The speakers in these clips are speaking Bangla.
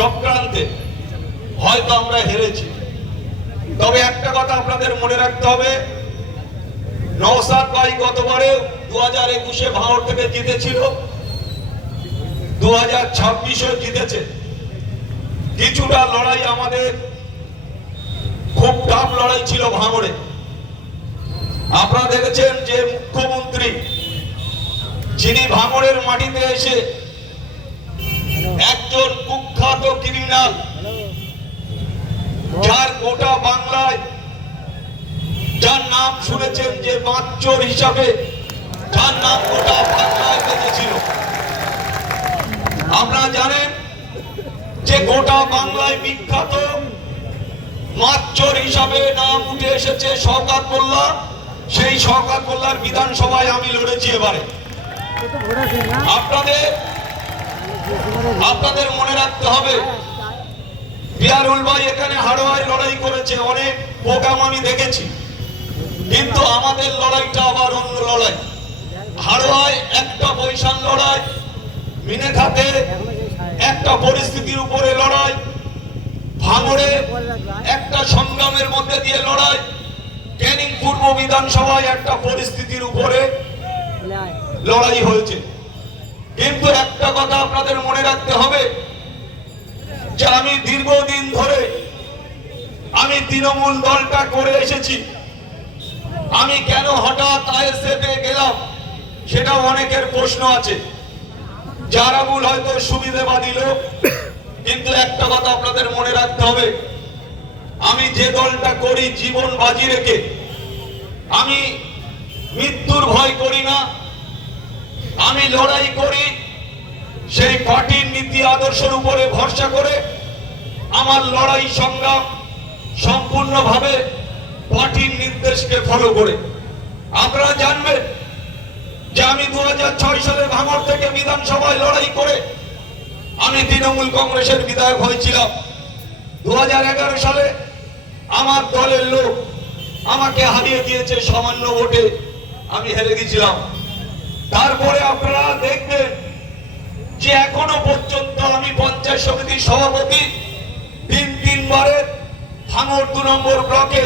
চক্রান্তে হয়তো আমরা হেরেছি। তবে একটা কথা আপনাদের মনে রাখতে হবে, নওশাদ ভাই গতবারে 2021-এ ভাঙড় থেকে জিতেছিল, 2026-এও জিতেছে। কিছুটা লড়াই আমাদের খুব টাফ লড়াই ছিল ভাঙড়ে। আপনারা দেখেছেন যে মুখ্যমন্ত্রী যিনি ভাঙড়ের মাটিতে এসে একজন কুখ্যাত ক্রিমিনাল, যার গোটা বাংলায় যার নাম শুনেছেন যে বাঁচচোর হিসাবে, যার নাম গোটা বাংলায় বেঁচেছিল। আপনারা জানেন যে গোটা বাংলায় বিখ্যাত বাঁচচোর হিসাবে নাম উঠে এসেছে শওকত মোল্লা। সেই শওকত মোল্লার বিধানসভায় আমি লড়েছি এবারে। আপনাদের মনে রাখতে হবে, বিয়ারুল ভাই এখানে হাড়োয়ায় লড়াই করেছে, অনেক প্রোগ্রাম আমি দেখেছি, কিন্তু আমাদের লড়াইটা আবার অন্য লড়াই। হাড়োয়ায় একটা বৈশাল লড়াই, মিনেখাতে একটা পরিস্থিতির উপরে লড়াই, ভাঙড়ে একটা সংগ্রামের মধ্যে দিয়ে লড়াই, ক্যানিং পূর্ব বিধানসভায় একটা পরিস্থিতির উপরে লড়াই হয়েছে। কিন্তু একটা কথা আপনাদের মনে রাখতে হবে যে আমি দীর্ঘদিন ধরে আমি তৃণমূল দলটা করে এসেছি। আমি কেন হঠাৎ আইএসএফে গেলাম সেটা অনেকের প্রশ্ন আছে, যারা ভুল হয়তো সুবিধাবাদী লোক। কিন্তু একটা কথা আপনাদের মনে রাখতে হবে, আমি যে দলটা করি জীবন বাজি রেখে, আমি মৃত্যুর ভয় করি না, আমি লড়াই করি সেই পার্টির নীতি আদর্শের উপরে ভরসা করে। আমার লড়াই সংগ্রাম সম্পূর্ণভাবে পার্টির নির্দেশকে ফলো করে। আপনারা জানবেন যে আমি 2006 সালে ভাঙড় থেকে বিধানসভায় লড়াই করে আমি তৃণমূল কংগ্রেসের বিধায়ক হয়েছিলাম। 2011 সালে আমার দলের লোক আমাকে হারিয়ে দিয়েছে সামান্য ভোটে, আমি হেরে গেছিলাম। তারপরে আপনারা দেখবেন যে এখনো পর্যন্ত আমি পঞ্চায়েত সমিতির সভাপতি, তিনবারের ভাঙড় 2 নম্বর ব্লকে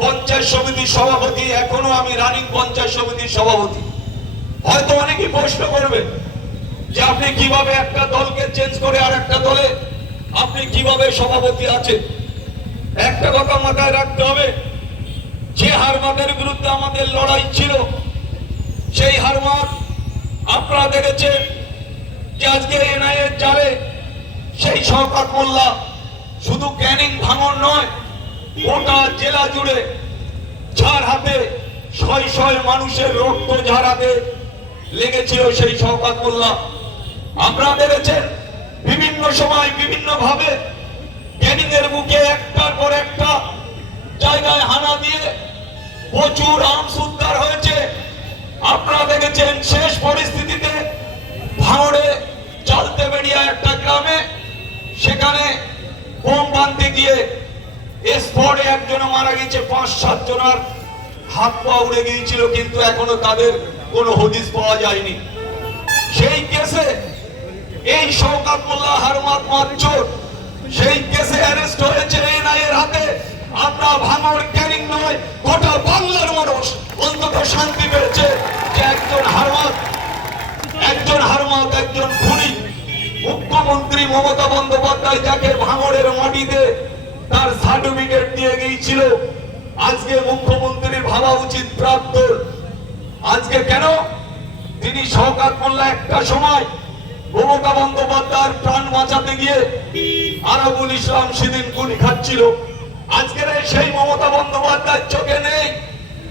পঞ্চায়েত সমিতির সভাপতি, এখনো আমি রানিং পঞ্চায়েত সমিতির সভাপতি। হয়তো অনেকেই প্রশ্ন করবে যে আপনি কিভাবে একটা দলকে চেঞ্জ করে আর একটা দলে আপনি কিভাবে সভাপতি আছেন। একটা কথা মাথায় রাখতে হবে, যে হারমাদের বিরুদ্ধে আমাদের লড়াই ছিল, সেই হারমাদ আপনারা দেখেছেন যে আজকে এনআইএর জালে সেই শওকত মোল্লা শুধু ক্যানিং ভাঙড় নয়, গোটা জেলা জুড়ে যার হাতে শয় মানুষের রক্ত যার হাতে লেগেছিল সেই শওকত মোল্লা। আপনারা দেখেছেন বিভিন্ন সময় বিভিন্ন ভাবে ক্যানিং এর বুকে একটার পর একটা জায়গায় হানা দিয়ে প্রচুর আর্মস উদ্ধার হয়েছে। আপনারা দেখেছেন শেষ পরিস্থিতিতে ভাঙড়ে চালতে বেরিয়া একটা গ্রামে, সেখানে বোম বাঁধতে গিয়ে স্পটে একজন মারা গেছে, 5-7 জনের হাত পা উড়ে গিয়েছিল, কিন্তু এখনো তাদের কোনো হদিস পাওয়া যায়নি। সেই কেসে এই শওকত মোল্লা হারমাদ মাতচোর, সেই কেসে অ্যারেস্ট হয়েছে এনআইএর হাতে। আমরা ভাঙড় ক্যানিং নয়, গোটা বাংলার মানুষ অন্তত শান্তি পেয়েছে যে একজন হারমাদ, একজন খুনি। মুখ্যমন্ত্রী মমতা বন্দ্যোপাধ্যায় যাকে ভাঙড়ের মাটিতে তার সার্টিফিকেট দিয়ে গিয়েছিল, আজকে মুখ্যমন্ত্রীর ভাবা উচিত প্রাপ্তর। আজকে কেন তিনি শওকত মোল্লা একটা সময় মমতা বন্দ্যোপাধ্যায়ের প্রাণ বাঁচাতে গিয়ে আরাবুল ইসলাম সেদিন গুলি খাচ্ছিল, আজকের সেই মমতা বন্দ্যোপাধ্যায়ের চোখে নেই।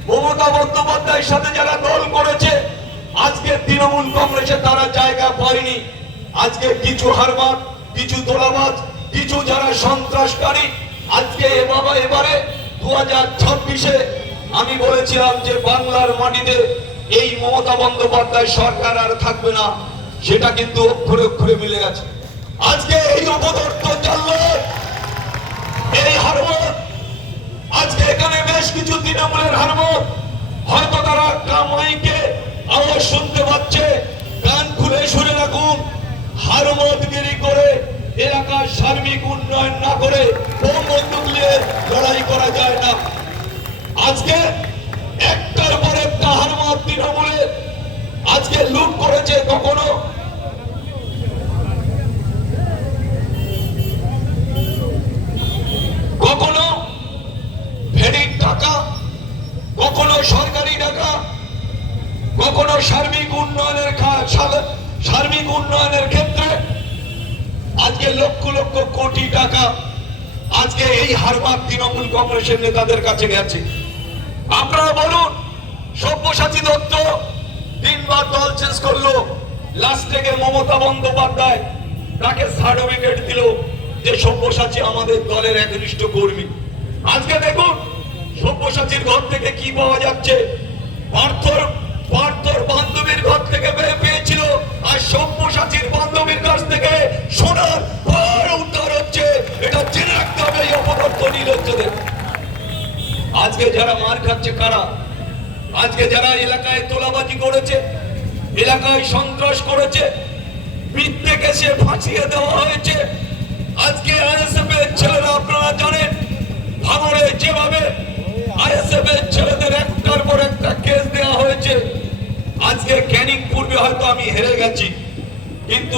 মমতা বন্দ্যোপাধ্যায়ের সাথে যারা দল করেছে, আজকে তৃণমূল কংগ্রেসে তারা জায়গা পায়নি। আজকে কিছু হারমাদ, কিছু তোলাবাজ, কিছু যারা সন্ত্রাসকারী, আজকে এবারে 2026-এ আমি বলেছিলাম যে বাংলার মাটিতে এই মমতা বন্দ্যোপাধ্যায় সরকার আর থাকবে না, সেটা কিন্তু অক্ষরে অক্ষরে মিলে গেছে। আজকে এই অপদর্থ চাললো এই হারমাদ, আজকে এখানে বেশ কিছু তৃণমূলের হারমাদ, হয়তো তারা কামাইকে আওয়াজ শুনতে পাচ্ছে, কান খুলে শুনে রাখুন। হারমাদগিরি করে এলাকার এলাকায় সার্বিক উন্নয়ন না করে বোম বন্দুক নিয়ে লড়াই করা যায় না। আজকে একটার পর একটা হারমাত তৃণমূলে আজকে লুট করেছে, কখনো কখনো ভেড়ির টাকা, কখনো সরকারি টাকা, কখনো সার্বিক উন্নয়নের ক্ষেত্রে আজকে লক্ষ লক্ষ কোটি টাকা আজকে এই হারমাত তৃণমূল কংগ্রেসের নেতাদের কাছে গেছে। আপনারা বলুন, সব্যসাচী দত্ত তিনবার দল চেঞ্জ করলো, লাস্ট থেকে মমতা বন্দ্যোপাধ্যায় তাকে সার্টিফিকেট দিল যে সব্যসাচী আমাদের দলের একনিষ্ঠ কর্মী। আজকে দেখুন সব্যসাচীর ঘর থেকে কি পাওয়া যাচ্ছে, পার্থর বান্ধবীর ঘর থেকে পেয়েছিল, আর সব্যসাচীর বান্ধবীর কাছ থেকে সোনার পাহাড় উদ্ধার হচ্ছে। এটা জেনে রাখতে হবে এই অপদার্থ নির্লজ্জদের। আজকে যারা মার খাচ্ছে কারা? আজকে যারা এলাকায় তোলাবাজি করেছে, এলাকায় সন্ত্রাস করেছে, মিথ্যে কেসে ফাঁসিয়ে দেওয়া হয়েছে। আজকে আইএসএফ এর ছেলেরা, আপনারা জানেন ভাঙড়ে যেভাবে আইএসএফ এর ছেলেদের একটার পর একটা কেস দেওয়া হয়েছে। আজকে ক্যানিং পূর্বে হয়তো আমি হেরে গেছি, কিন্তু